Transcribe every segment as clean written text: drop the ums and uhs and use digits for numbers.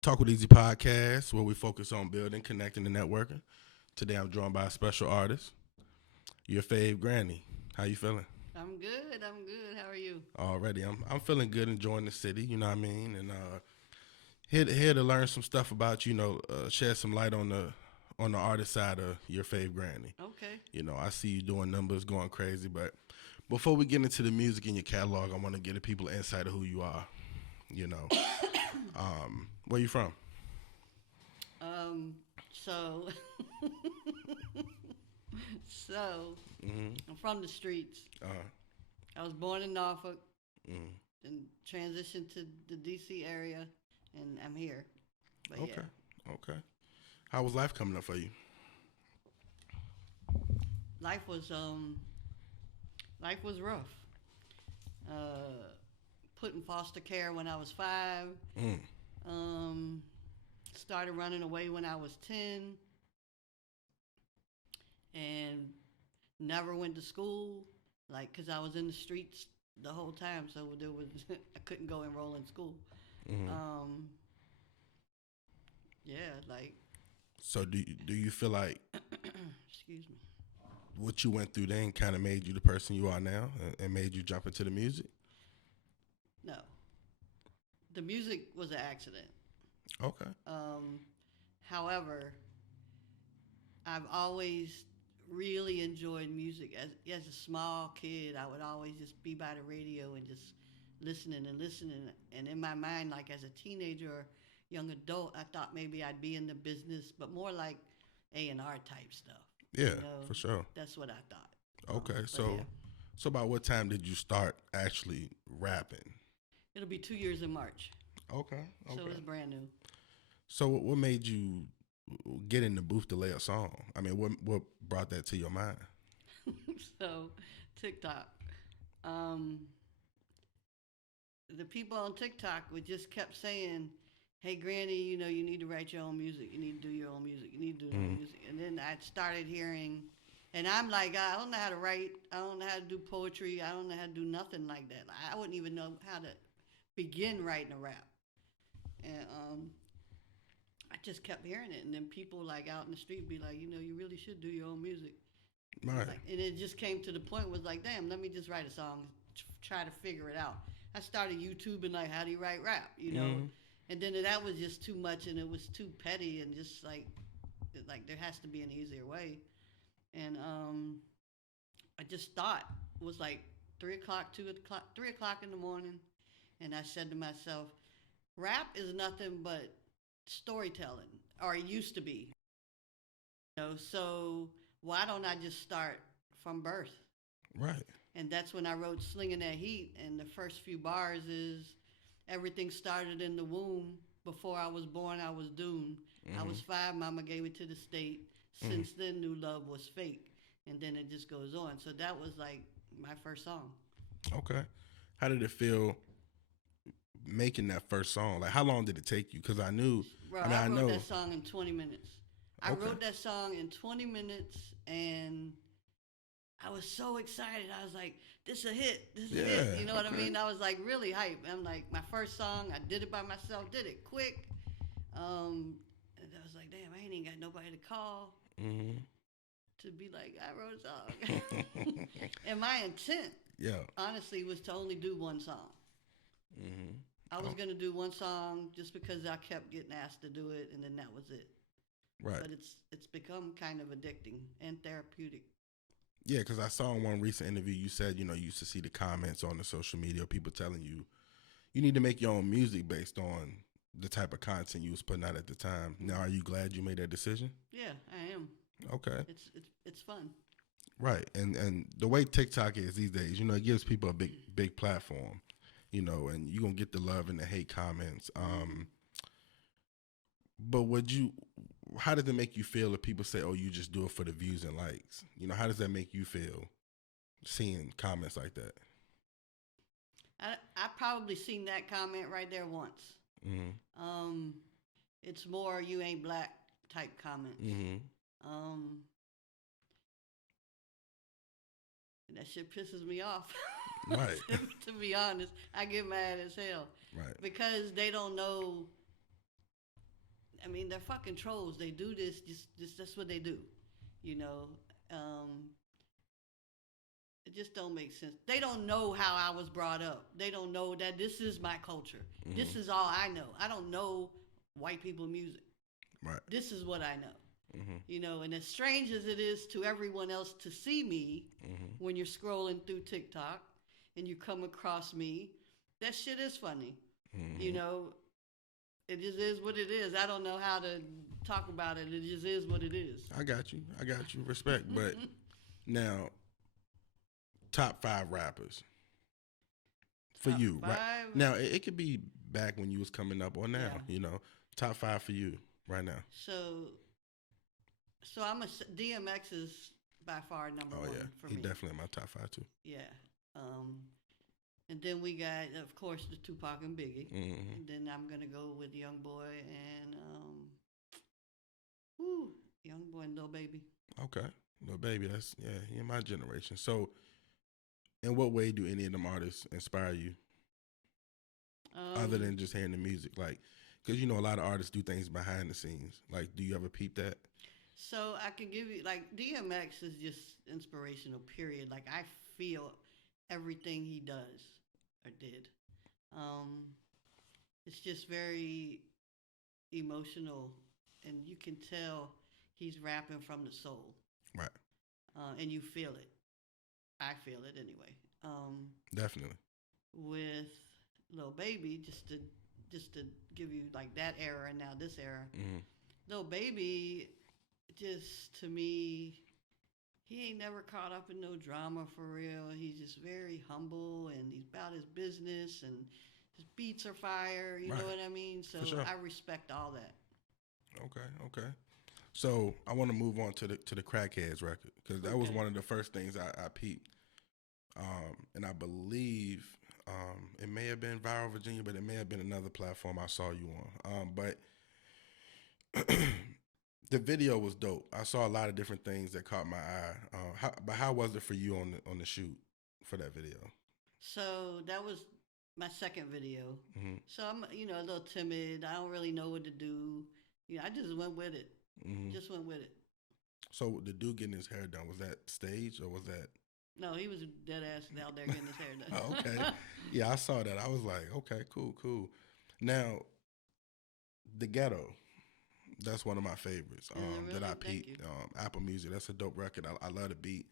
Talk with Easy podcast, where we focus on building, connecting, and networking. Today, I'm joined by a special artist, UrFavGrannie. How you feeling? I'm good. I'm good. How are you? Already, I'm feeling good, enjoying the city. You know what I mean, and here to learn some stuff about shed some light on the artist side of UrFavGrannie. Okay. I see you doing numbers, going crazy. But before we get into the music in your catalog, I want to give the people an insight of who you are. You know, where you from? Um. So. so Mm-hmm. I'm from the streets. Uh, I was born in Norfolk mm. and transitioned to the D.C. area, and I'm here. But yeah, Okay, okay. How was life coming up for you? life was life was rough. Uh, Put in foster care when I was 5. Mm. Um, Started running away when I was 10, and never went to school, like, cause I was in the streets the whole time. So there was I couldn't go enroll in school. Mm-hmm. Um, yeah, like, So do you feel like excuse me. what you went through then kind of made you the person you are now and made you jump into the music? No, the music was an accident. Okay. Um, However, I've always really enjoyed music. As a small kid, I would always just be by the radio and just listening and listening. And in my mind, like as a teenager or young adult, I thought maybe I'd be in the business, but more like A&R type stuff. Yeah, You know, for sure. that's what I thought. Okay. But yeah, So about what time did you start actually rapping? it'll be 2 years in March, Okay. so Okay. it's brand new. So what made you get in the booth to lay a song? I mean, what brought that to your mind? So TikTok. Um, the people on TikTok would just kept saying, "Hey, Granny, you need to write your own music. You need to do your own music. You need to do your own Mm. music." And then I started hearing, and I'm like, I don't know how to write. I don't know how to do poetry. I don't know how to do nothing like that. I wouldn't even know how to begin writing a rap. And I just kept hearing it, and then people like out in the street be like, you really should do your own music. Right. Like, and it just came to the point was like, damn, let me just write a song, try to figure it out. I started YouTubing like, how do you write rap. Mm. And then that was just too much, and it was too petty, and just like there has to be an easier way. And I just thought it was like 3 o'clock, 2 o'clock, 3 o'clock in the morning, and I said to myself, rap is nothing but storytelling, or it used to be. So why don't I just start from birth? Right. And that's when I wrote Slinging That Heat. And the first few bars is everything started in the womb. Before I was born, I was doomed. I Mm-hmm. was 5, mama gave me to the state. Mm. Since then, new love was fake. And then it just goes on. So that was like my first song. Okay. How did it feel making that first song? Like, how long did it take you? Because I knew. Bro, I mean, I I wrote know. that song in 20 minutes. I Okay. wrote that song in 20 minutes, and I was so excited. I was like, this a hit. This is a hit. Yeah. You know what I Okay. mean? I was like really hyped. I'm like, my first song, I did it by myself, did it quick. And I was like, damn, I ain't even got nobody to call Mm-hmm. to be like, I wrote a song. And my intent, Yeah. honestly, was to only do one song. Mm-hmm. I was Oh, going to do one song just because I kept getting asked to do it, and then that was it. right. But it's become kind of addicting and therapeutic. Yeah, because I saw in one recent interview you said you used to see the comments on the social media, people telling you you need to make your own music based on the type of content you was putting out at the time. Now, are you glad you made that decision? Yeah, I am. Okay. It's fun. Right. And the way TikTok is these days, it gives people a big platform, and you're gonna get the love and the hate comments. But would you how does it make you feel if people say, "Oh, you just do it for the views and likes"? How does that make you feel seeing comments like that? I probably seen that comment right there once. Mhm. Um, it's more you ain't black type comments. Mhm. Um, and that shit pisses me off. Right. To be honest, I get mad as hell Right. because they don't know I mean, they're fucking trolls. They do this. Just that's what they do. You know, it just don't make sense. They don't know how I was brought up. They don't know that this is my culture. Mm-hmm. This is all I know. I don't know white people music. Right. This is what I know. Mm-hmm. You know, and as strange as it is to everyone else to see me when you're scrolling through TikTok and you come across me, that shit is funny. Mm-hmm. You know, it just is what it is. I don't know how to talk about it. It just is what it is. I got you. Respect. But now, top 5 rappers for Top you, 5? right? Now, it could be back when you was coming up or now, you know. Top 5 for you right now. So DMX is by far number one for he me. Definitely in my top 5 too. Yeah. And then we got, of course, the Tupac and Biggie. Mm-hmm. And then I'm gonna go with Young Boy and Young Boy and Lil Baby. Okay, Lil Baby. That's he in my generation. So, in what way do any of them artists inspire you, other than just hearing the music? Like, because you know a lot of artists do things behind the scenes. Like, do you ever peep that? So I can give you, like, DMX is just inspirational. Period. Like, I feel everything he does or did. It's just very emotional, and you can tell he's rapping from the soul. Right. And you feel it. I feel it anyway. Definitely. With Lil Baby, just to give you like that era and now this era, Lil Baby, just to me, he ain't never caught up in no drama for real. He's just very humble and he's about his business and his beats are fire. You know what I mean? So sure. I respect all that. Okay. So I want to move on to the Crackheads record because that was one of the first things I peeped. And I believe it may have been Viral Virginia, but it may have been another platform I saw you on. But the video was dope. I saw a lot of different things that caught my eye. But how was it for you on the shoot for that video? So that was my second video. Mm-hmm. So I'm a little timid. I don't really know what to do. I just went with it. Mm-hmm. Just went with it. So the dude getting his hair done, was that staged or was that? No, he was dead ass out there getting his hair done. Oh, okay. Yeah, I saw that. I was like, okay, cool. Now, The Ghetto, that's one of my favorites really? that I peeped. Apple Music, that's a dope record. I love the beat.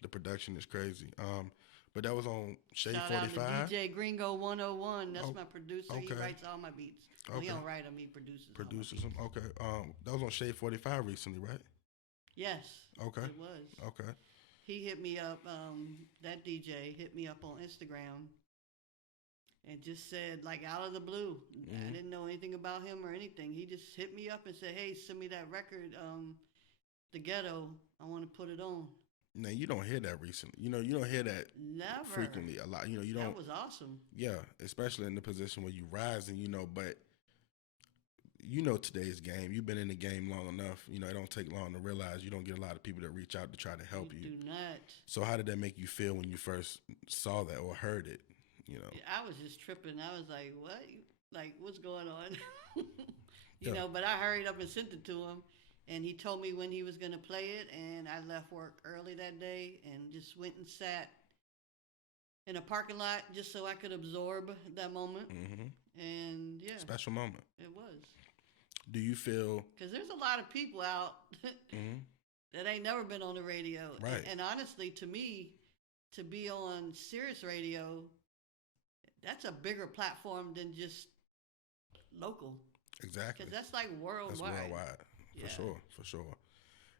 The production is crazy. But that was on Shade Shout 45. Out to DJ Gringo 101. That's my producer. Okay. He writes all my beats. Well, he don't write them. He produces them. Okay. That was on Shade 45 recently, right? Yes. Okay. It was. Okay. He hit me up. That DJ hit me up on Instagram and just said, like, out of the blue. Mm-hmm. I didn't know anything about him or anything. He just hit me up and said, "Hey, send me that record, The Ghetto. I want to put it on." Now, you don't hear that recently. You don't hear that never frequently a lot. You don't. That was awesome. Yeah, especially in the position where you rising. But today's game. You've been in the game long enough. It don't take long to realize you don't get a lot of people that reach out to try to help you. Do not. So how did that make you feel when you first saw that or heard it? I was just tripping. I was like, "What? Like, what's going on?" But I hurried up and sent it to him. And he told me when he was going to play it, and I left work early that day and just went and sat in a parking lot just so I could absorb that moment. Mm-hmm. And, yeah. Special moment. It was. Do you feel... Because there's a lot of people out that ain't never been on the radio. Right. And honestly, to me, to be on Sirius Radio, that's a bigger platform than just local. Exactly. Because that's like worldwide. That's worldwide. For sure.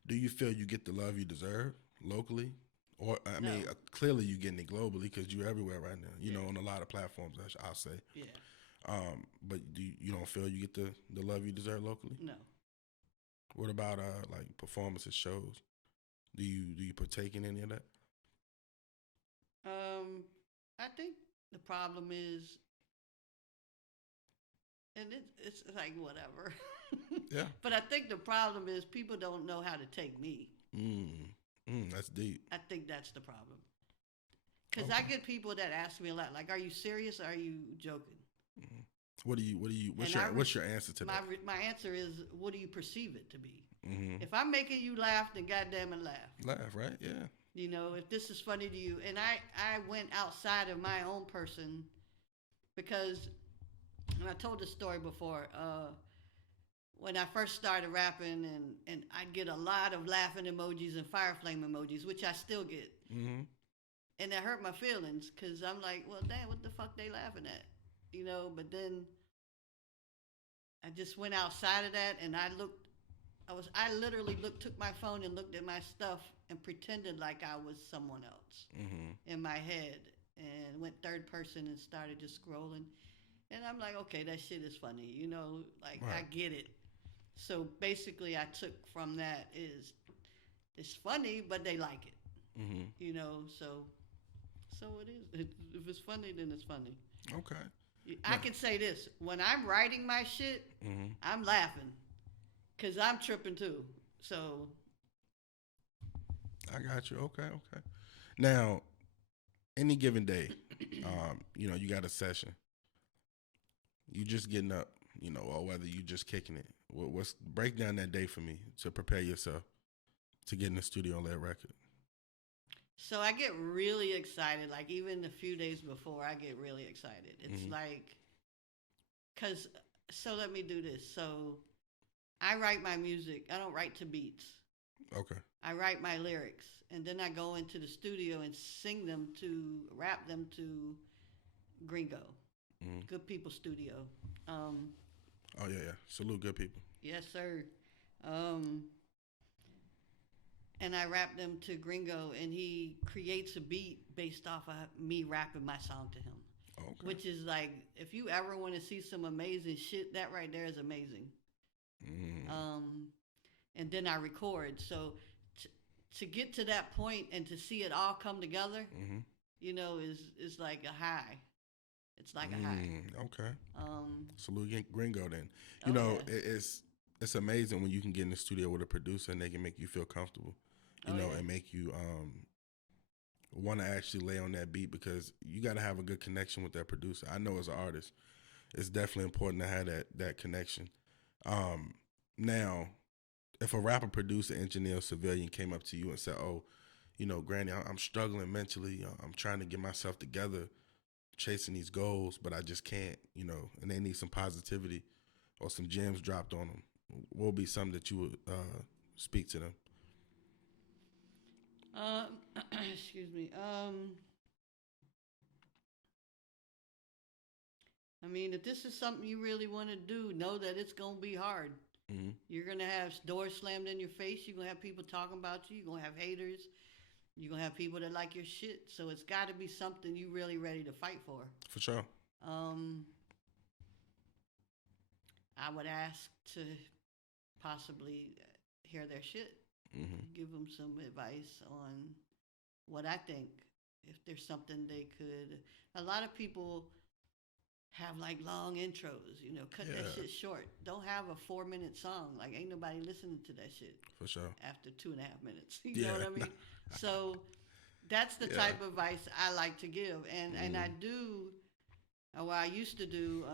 Do you feel you get the love you deserve locally? Or, I mean, clearly you're getting it globally because you're everywhere right now, on a lot of platforms, I'll say. Yeah. But you don't feel you get the love you deserve locally? No. What about, like, performances, shows? Do you partake in any of that? I think the problem is, and it's like whatever. Yeah. But I think the problem is people don't know how to take me. That's deep. I think that's the problem. Because I get people that ask me a lot, like, "Are you serious or are you joking?" What's your answer to that? My answer is, what do you perceive it to be? Mm-hmm. If I'm making you laugh, then goddamn it, laugh. Laugh, right? Yeah. You know, if this is funny to you, and I went outside of my own person because, and I told this story before. When I first started rapping, and I'd get a lot of laughing emojis and fire flame emojis, which I still get, Mm-hmm. and that hurt my feelings because I'm like, well, damn, what the fuck they laughing at, you know? But then I just went outside of that, and I literally took my phone and looked at my stuff and pretended like I was someone else Mm-hmm. in my head, and went third person and started just scrolling. And I'm like, okay, that shit is funny, you know, like Right. I get it. So basically, I took from that is it's funny, but they like it, Mm-hmm. you know. So it is. If it's funny, then it's funny. Okay. I can say this: when I'm writing my shit, Mm-hmm. I'm laughing because I'm tripping too. So I got you. Okay. Okay. Now, any given day, you got a session. You just getting up, or whether you just kicking it. What's break down that day for me to prepare yourself to get in the studio and let record. So I get really excited. Like even a few days before, I get really excited. It's like, cause so let me do this. So I write my music. I don't write to beats. Okay. I write my lyrics, and then I go into the studio and rap them to Gringo, Good People Studio. Oh yeah. Salute good people. Yes, sir. Um, and I rap them to Gringo, and he creates a beat based off of me rapping my song to him. Okay. Which is like, if you ever want to see some amazing shit, that right there is amazing. And then I record. So to get to that point and to see it all come together, is like a high. It's like a high. Okay. Salute Gringo then. Yeah. It's amazing when you can get in the studio with a producer and they can make you feel comfortable, and make you want to actually lay on that beat because you got to have a good connection with that producer. I know as an artist, it's definitely important to have that connection. Now, if a rapper, producer, engineer, civilian came up to you and said, "Oh, Granny, I'm struggling mentally. I'm trying to get myself together, chasing these goals, but I just can't, and they need some positivity or some gems dropped on them." What would be something that you would speak to them? Excuse me. I mean, if this is something you really want to do, know that it's gonna be hard. Mm-hmm. You're gonna have doors slammed in your face. You're gonna have people talking about you. You're gonna have haters. You're gonna have people that like your shit. So it's got to be something you really ready to fight for. For sure. I would ask to possibly hear their shit, give them some advice on what I think. If there's something they could, a lot of people have like long intros, cut that shit short. Don't have a 4-minute song. Like ain't nobody listening to that shit. For sure. After 2.5 minutes, you know what I mean? So that's the type of advice I like to give, and I do. Well, I used to do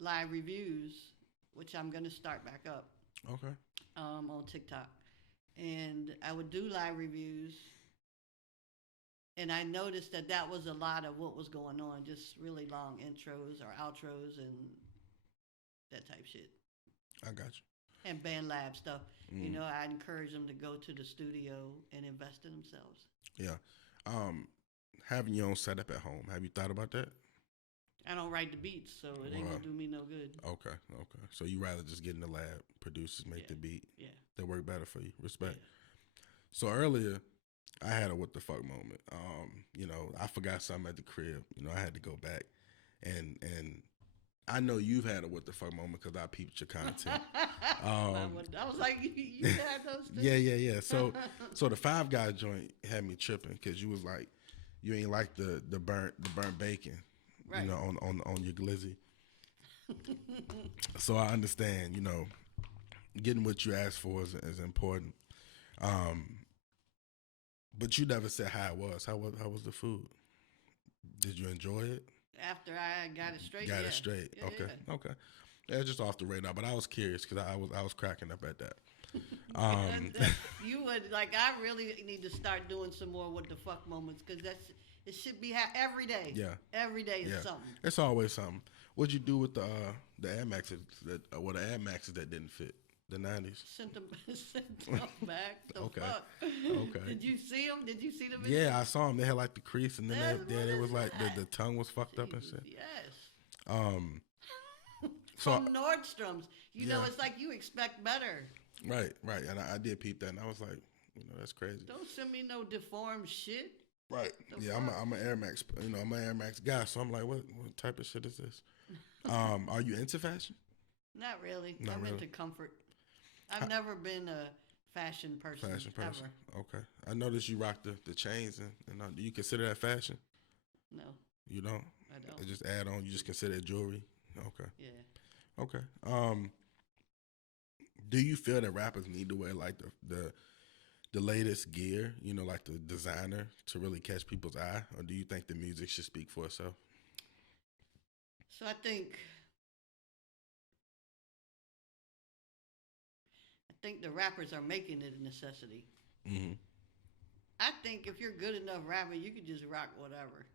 live reviews, which I'm gonna start back up. Okay. On TikTok, and I would do live reviews. And I noticed that was a lot of what was going on, just really long intros or outros and that type shit. I got you. And band lab stuff. I encourage them to go to the studio and invest in themselves. Yeah. Having your own setup at home, have you thought about that? I don't write the beats, so it ain't gonna do me no good. Okay. So you rather just get in the lab, producers make the beat. Yeah. That work better for you. Respect. Yeah. So earlier, I had a what the fuck moment. I forgot something at the crib. I had to go back, and I know you've had a what the fuck moment because I peeped your content. I was like, you had those too? Yeah. So the Five Guys joint had me tripping because you was like, you ain't like the burnt bacon, right. On your glizzy. So I understand, getting what you asked for is important. But you never said how it was. How was the food? Did you enjoy it? After I got it straight. Got Yeah. it straight. Yeah, Okay. yeah. Okay. Yeah, just off the radar, but I was curious because I was cracking up at that. You would like. I really need to start doing some more what the fuck moments because it should be every day. Yeah. Every day is Yeah, something. it's always something. What'd you do with the Air Maxes that the Air Maxes that didn't fit the '90s? Sent them, sent them back. The Okay. fuck. Okay. Did you see them? Did you see them? Yeah, I saw them. They had like the crease, and then That's it was what like is the tongue was fucked up and Jesus, shit. yes. Um, so From Nordstrom's. You know, Yeah. it's like you expect better. right, and I did peep that, and I was like, that's crazy. Don't send me no deformed shit. Right. The Yeah, fuck? I'm an Air Max. I'm an Air Max guy, so I'm like, what type of shit is this? Are you into fashion? Not really. Not I'm really. into comfort. I've never been a fashion person. Fashion person. Ever. Okay. I noticed you rock the chains, and do you consider that fashion? No, You don't. I don't. It just add on. You just consider it jewelry. Okay. Yeah. Okay. Do you feel that rappers need to wear like the latest gear, like the designer to really catch people's eye, or do you think the music should speak for itself? So I think the rappers are making it a necessity. Mm-hmm. I think if you're good enough rapper, you can just rock whatever.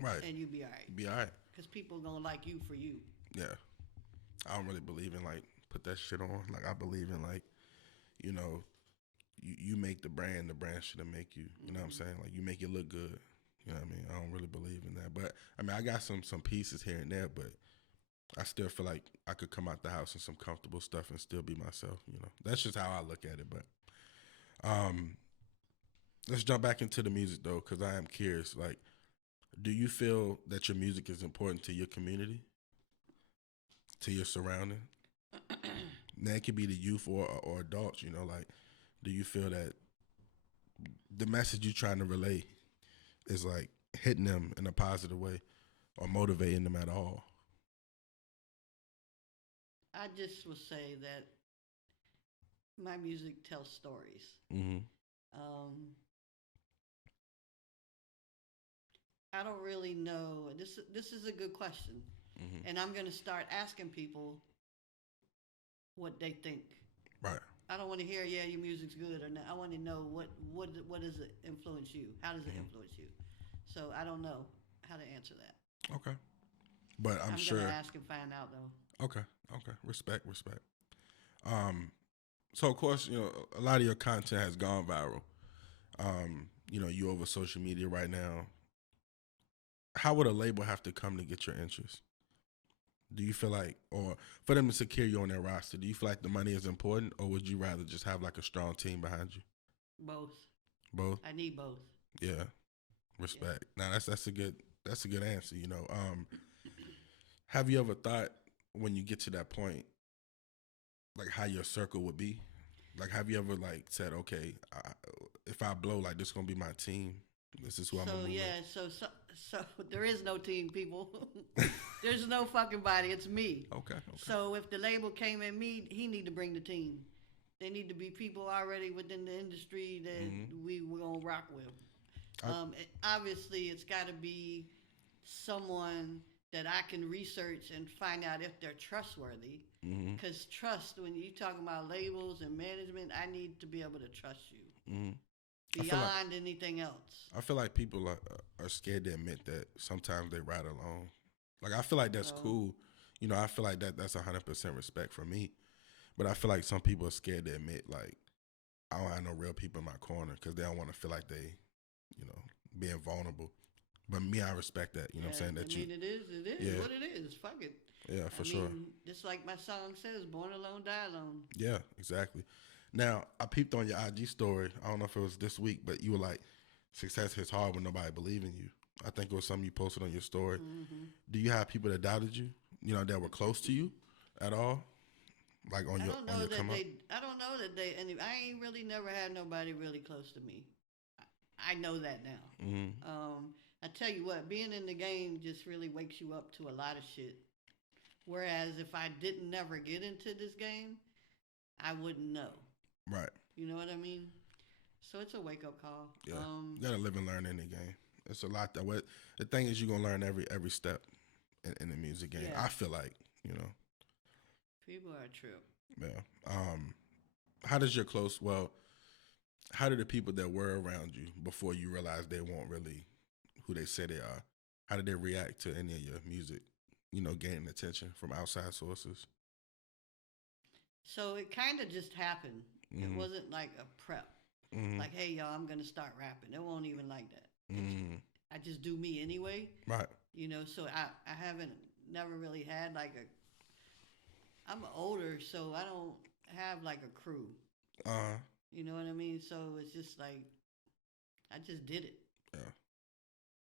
Right. And you'll be all right. Be all right. Because people going to like you for you. Yeah. I don't really believe in like put that shit on. Like I believe in like, you make the brand shouldn't make you. You know what I'm saying? Like you make it look good. You know what I mean? I don't really believe in that. But I mean I got some pieces here and there, but I still feel like I could come out the house in some comfortable stuff and still be myself. That's just how I look at it. But let's jump back into the music though, because I am curious. Like, do you feel that your music is important to your community, to your surrounding? Now it could be the youth or adults. Like, do you feel that the message you're trying to relay is like hitting them in a positive way or motivating them at all? I just will say that my music tells stories. Mm-hmm. I don't really know. This is a good question, and I'm going to start asking people what they think. Right. I don't want to hear, yeah, your music's good, or not. I want to know what does it influence you? How does it influence you? So I don't know how to answer that. Okay. But I'm sure. gonna ask and find out though. Okay. Respect. So of course, a lot of your content has gone viral. You over social media right now. How would a label have to come to get your interest? Do you feel like, or for them to secure you on their roster, do you feel like the money is important, or would you rather just have like a strong team behind you? Both. Both. I need both. Yeah. Respect. Yeah. Now that's a good answer. Have you ever thought when you get to that point, like how your circle would be? Like, have you ever like said, okay, if I blow, like this is gonna be my team. This is who I'm gonna move with. So there is no team, people. There's no fucking body. It's me. Okay. So if the label came at me, he need to bring the team. They need to be people already within the industry that we were gonna rock with. Obviously, it's got to be someone that I can research and find out if they're trustworthy. Because trust, when you talk about labels and management, I need to be able to trust you beyond anything else. I feel like people are scared to admit that sometimes they ride alone. Like I feel like that's cool. I feel like that's 100% respect for me. But I feel like some people are scared to admit like I don't have no real people in my corner because they don't want to feel like they, being vulnerable. But me, I respect that. You know what I'm saying? It is what it is. Fuck it. Yeah, for sure. Just like my song says, born alone, die alone. Yeah, exactly. Now, I peeped on your IG story. I don't know if it was this week, but you were like, success hits hard when nobody believe in you. I think it was something you posted on your story. Do you have people that doubted you, that were close to you at all? Like on your come up? I don't know that they, and I ain't really never had nobody really close to me. I know that now. I tell you what, being in the game just really wakes you up to a lot of shit. Whereas if I didn't never get into this game, I wouldn't know. Right. You know what I mean? So it's a wake-up call. Yeah. You got to live and learn in the game. It's a lot that what the thing is you're gonna learn every step in the music game. Yeah. I feel like, you know. People are true. Yeah. How does your close how did the people that were around you before you realized they weren't really who they say they are, how did they react to any of your music, gaining attention from outside sources? So it kind of just happened. It Mm-hmm. wasn't like a prep. Mm-hmm. Like, hey, y'all, I'm going to start rapping. It won't even like that. Mm-hmm. I just do me anyway. Right. So I haven't, never really had like I'm older, so I don't have like a crew. Uh-huh. You know what I mean? So it's just like, I just did it. Yeah.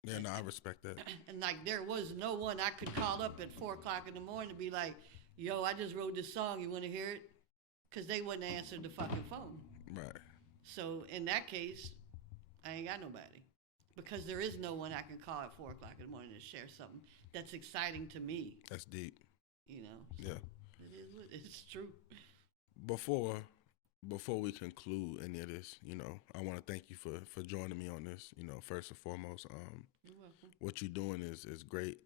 Yeah, no, I respect that. And like, there was no one I could call up at 4:00 in the morning to be like, yo, I just wrote this song. You want to hear it? Because they wouldn't answer the fucking phone. Right. So in that case, I ain't got nobody. Because there is no one I can call at 4:00 in the morning to share something that's exciting to me. That's deep. So yeah. It's true. Before we conclude any of this, I want to thank you for joining me on this. First and foremost, You're welcome. what you're doing is great,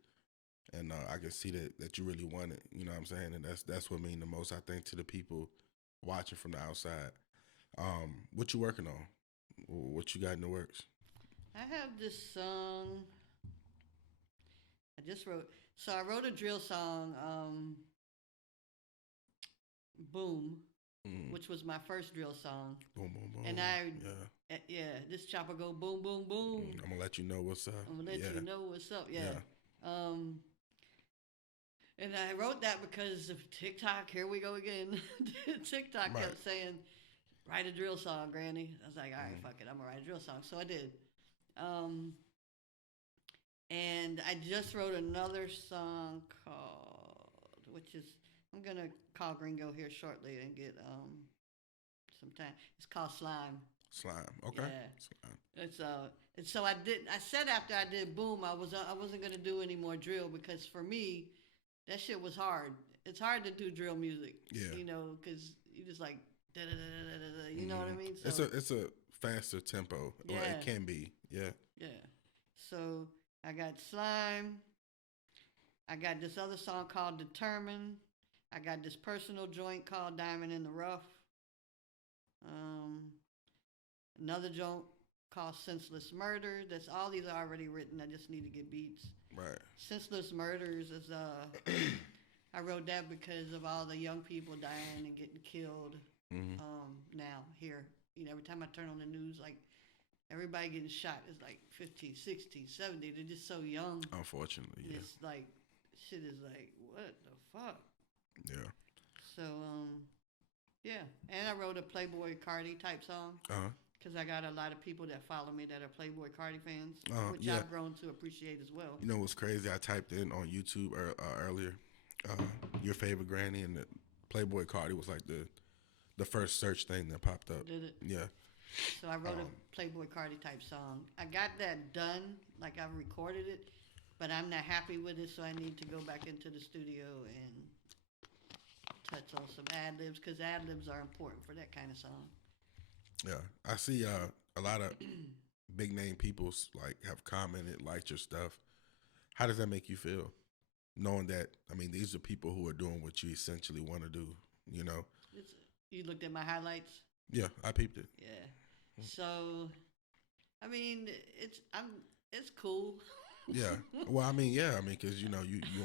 and I can see that you really want it. You know what I'm saying, and that's what means the most, I think, to the people watching from the outside. What you working on? What you got in the works? I have this song I just wrote. So I wrote a drill song, Boom, which was my first drill song. Boom, boom, boom. And this chopper go boom, boom, boom. I'm gonna let you know what's up. I'm gonna let you know what's up. Yeah. And I wrote that because of TikTok. Here we go again. TikTok kept saying, write a drill song, Granny. I was like, all right, fuck it. I'm going to write a drill song. So I did. And I just wrote another song I'm going to call Gringo here shortly and get some time. It's called Slime. Slime. Okay. Yeah. Slime. So I said after I did Boom, I wasn't going to do any more drill because for me, that shit was hard. It's hard to do drill music. Yeah. Because you just like da da da da da. You know what I mean? So, it's a faster tempo. Yeah. Or it can be. Yeah. Yeah. So I got Slime. I got this other song called Determined. I got this personal joint called Diamond in the Rough. Another joint called Senseless Murder. All these are already written. I just need to get beats. Right. Senseless Murders is I wrote that because of all the young people dying and getting killed. Now here, every time I turn on the news, like everybody getting shot is like 15, 16, 17. They're just so young. Unfortunately, yeah. It's like shit is like, what the fuck? Yeah. So yeah, and I wrote a Playboy Cardi type song. Because I got a lot of people that follow me that are Playboy Cardi fans, which I've grown to appreciate as well. You know what's crazy? I typed in on YouTube earlier, UrFavGrannie, and the Playboy Cardi was like the first search thing that popped up. Did it? Yeah. So I wrote a Playboy Cardi type song. I got that done, like I recorded it, but I'm not happy with it, so I need to go back into the studio and touch on some ad-libs, because ad-libs are important for that kind of song. Yeah, I see a lot of big name people have commented, liked your stuff. How does that make you feel, knowing that these are people who are doing what you essentially want to do? You looked at my highlights. Yeah, I peeped it. Yeah, so it's cool. Yeah, well, because you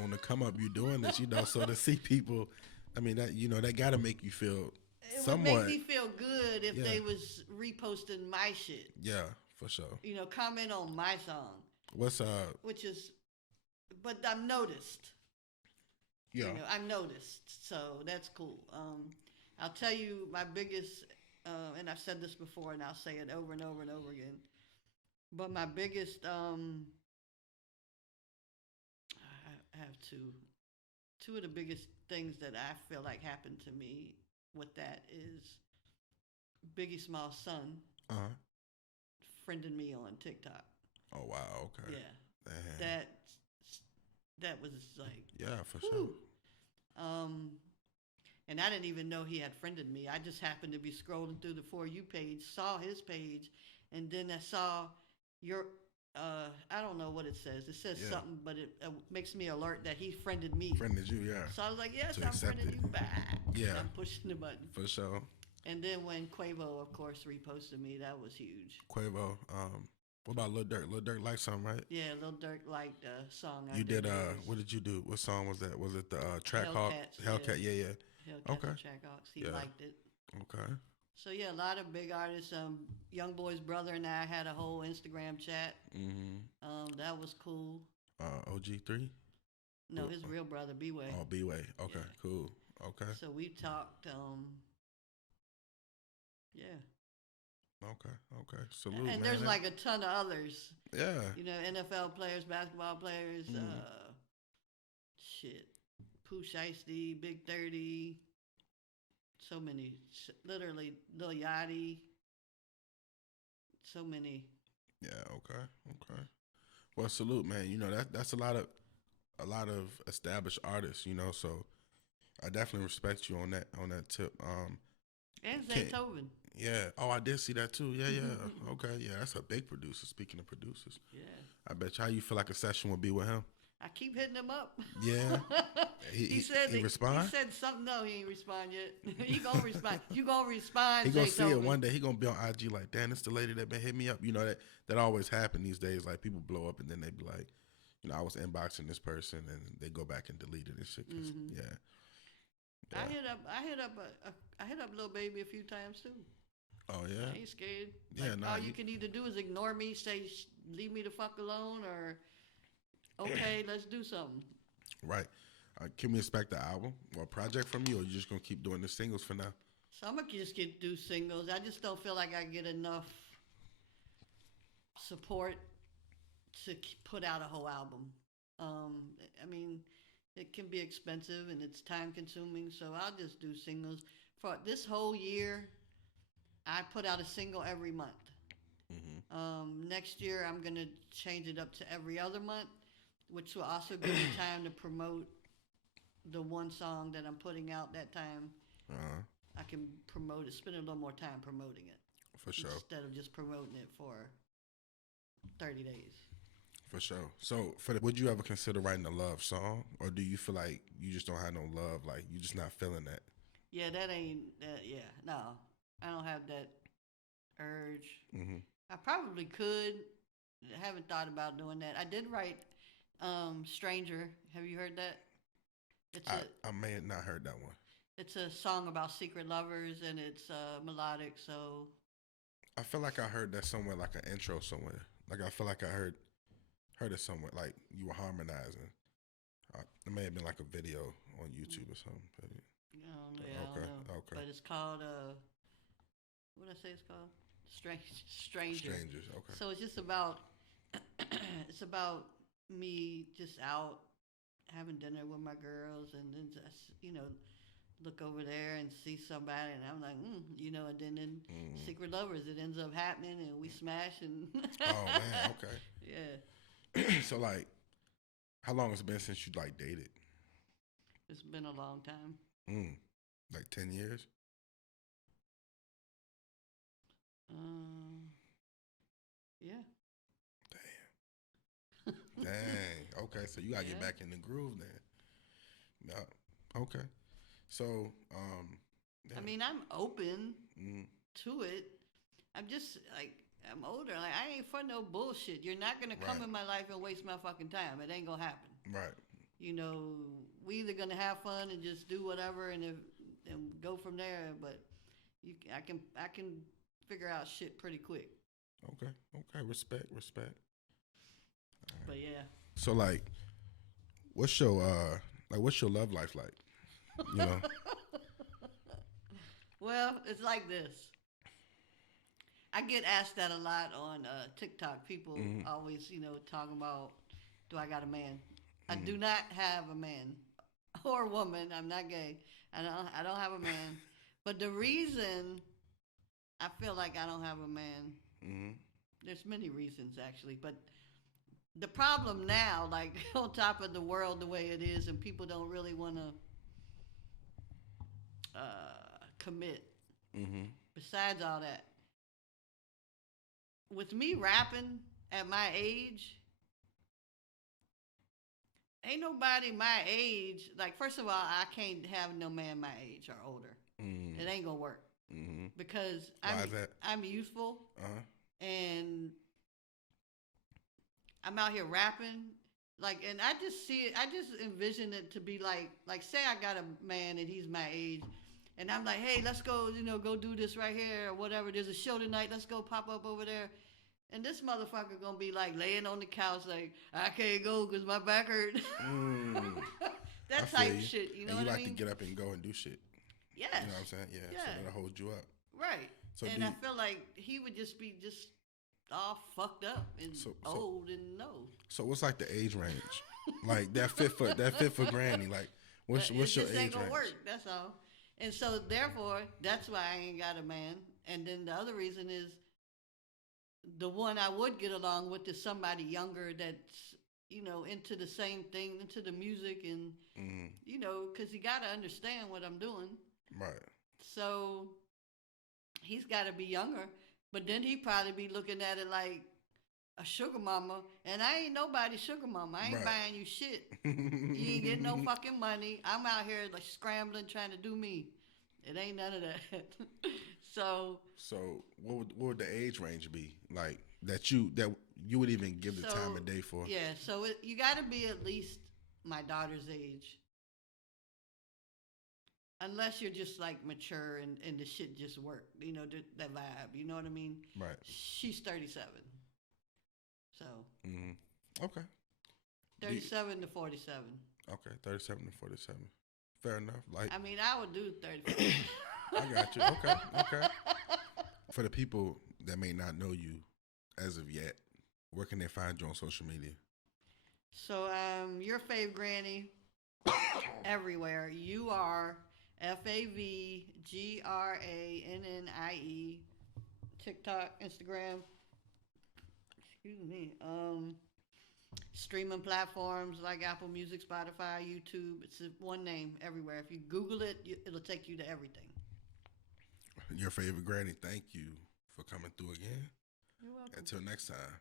on the come up, you doing this, so to see people, that got to make you feel. It would make me feel good if they was reposting my shit. Yeah, for sure. Comment on my song. What's but I'm noticed. Yeah. I'm noticed, so that's cool. I'll tell you my biggest, and I've said this before, and I'll say it over and over and over again. But my biggest, I have two of the biggest things that I feel like happened to me with that is Biggie Small's son friended me on TikTok. Oh wow, okay. Yeah. That was like, yeah, for whew. sure. And I didn't even know he had friended me. I just happened to be scrolling through the For You page, saw his page, and then I saw I don't know what it says. It says Yeah. something, but it makes me alert that he friended me. Friended you, yeah. So I was like, yes, To I'm accept friending it. you back. Yeah. And I'm pushing the button. For sure. And then when Quavo, of course, reposted me, that was huge. Quavo. What about Lil Durk? Lil Durk liked something, right? Yeah, Lil Durk liked the song. You did. What did you do? What song was that? Was it the Track Hawk? Hellcat. Yeah. Hellcats Okay. and Track Hawks. He liked it. Okay. So yeah, a lot of big artists. Young Boy's brother and I had a whole Instagram chat. Mm-hmm. That was cool. OG3? No, his real brother, Bway. Oh, Bway. Okay, yeah. Cool. Okay. So we talked. Yeah. Okay. Salute, and man. there's like a ton of others. Yeah. You know, NFL players, basketball players. Pooh Shiesty, Big 30. So many. Literally, Lil Yachty. So many. Yeah. Okay. Well, salute, man. You know that's a lot of established artists. You know, so I definitely respect you on that tip. And Zaytoven. Yeah. Oh, I did see that too. Yeah. Okay. Yeah, that's a big producer. Speaking of producers. Yeah. I bet you. How you feel like a session would be with him? I keep hitting him up. Yeah. He said he respond? He said something. No, he ain't respond yet. He gonna respond. You gonna respond? He gonna see it one day. He gonna be on IG like, damn, it's the lady that been hit me up. You know that always happen these days. Like people blow up and then they be like, you know, I was inboxing this person and they go back and delete it and shit. Yeah. I hit up Lil Baby a few times too. Oh yeah. I ain't scared. Yeah. Like, all you can either do is ignore me, say leave me the fuck alone, or okay, let's do something. Right. Can we expect the album or project from you, or you just gonna keep doing the singles for now? So I'm gonna just do singles. I just don't feel like I get enough support to put out a whole album. I mean, it can be expensive and it's time consuming, so I'll just do singles. For this whole year, I put out a single every month. Next year, I'm gonna change it up to every other month, which will also give me time to promote the one song that I'm putting out that time. I can promote it, spend a little more time promoting it. For sure. Instead of just promoting it for 30 days. For sure. So, would you ever consider writing a love song, or do you feel like you just don't have no love, like you just not feeling that? Yeah, that ain't that. Yeah, no, I don't have that urge. I probably could. I haven't thought about doing that. I did write "Stranger." Have you heard that? I may have not heard that one. It's a song about secret lovers, and it's melodic. So I feel like I heard that somewhere, like an intro somewhere. Like I feel like I heard it somewhere, like you were harmonizing. It may have been like a video on YouTube or something. But I don't know. Okay. But it's called what did I say it's called? Stranger. Strangers. Okay. So it's just about me just out having dinner with my girls, and then just look over there and see somebody, and I'm like, and then secret lovers. It ends up happening, and we smash, and oh man, okay. Yeah. So like, how long has it been since you like dated? It's been a long time. Like 10 years. Yeah. Dang. Okay, so you gotta get back in the groove then. Yeah. Okay. So, I mean, I'm open to it. I'm just like, I'm older. Like, I ain't for no bullshit. You're not gonna come in my life and waste my fucking time. It ain't gonna happen. Right. We either gonna have fun and just do whatever and go from there. But I can figure out shit pretty quick. Okay. Respect. Right. But yeah. So like, what's your love life like? You know. Well, it's like this. I get asked that a lot on TikTok. People always, talking about, do I got a man? I do not have a man or a woman. I'm not gay. I don't have a man. But the reason I feel like I don't have a man, there's many reasons actually, but the problem now, like on top of the world the way it is, and people don't really want to commit. Besides all that, with me rapping at my age, ain't nobody my age. Like, first of all, I can't have no man my age or older. It ain't gonna work because I'm youthful and I'm out here rapping. Like, and I just see it. I just envision it to be like, say I got a man and he's my age, and I'm like, hey, let's go, go do this right here or whatever. There's a show tonight. Let's go pop up over there. And this motherfucker gonna be like laying on the couch like, I can't go because my back hurt. That type shit, you know and what I mean? You like to get up and go and do shit. Yes. You know what I'm saying? Yeah. So that'll hold you up. Right. So and I feel like he would just be all fucked up and old and no. So what's like the age range? Like that fit for granny. Like what's your age range? It ain't gonna work. That's all. And so therefore, that's why I ain't got a man. And then the other reason is the one I would get along with is somebody younger that's into the same thing, into the music, and because he got to understand what I'm doing. Right. So he's got to be younger, but then he probably be looking at it like a sugar mama, and I ain't nobody's sugar mama. I ain't buying you shit. You ain't getting no fucking money. I'm out here like scrambling trying to do me. It ain't none of that. So what would the age range be like that you would even give the time of day for? Yeah, so you got to be at least my daughter's age. Unless you're just like mature and the shit just work, that vibe, you know what I mean? Right. She's 37. So. Okay. 37 to 47. Okay, 37 to 47. Fair enough. Like, I mean, I would do 35. I got you. Okay. For the people that may not know you as of yet, where can they find you on social media? So, UrFavGrannie everywhere. UrFavGrannie. TikTok, Instagram. Excuse me. Streaming platforms like Apple Music, Spotify, YouTube. It's one name everywhere. If you Google it, it'll take you to everything. UrFavGrannie, thank you for coming through again. You're welcome. Until next time.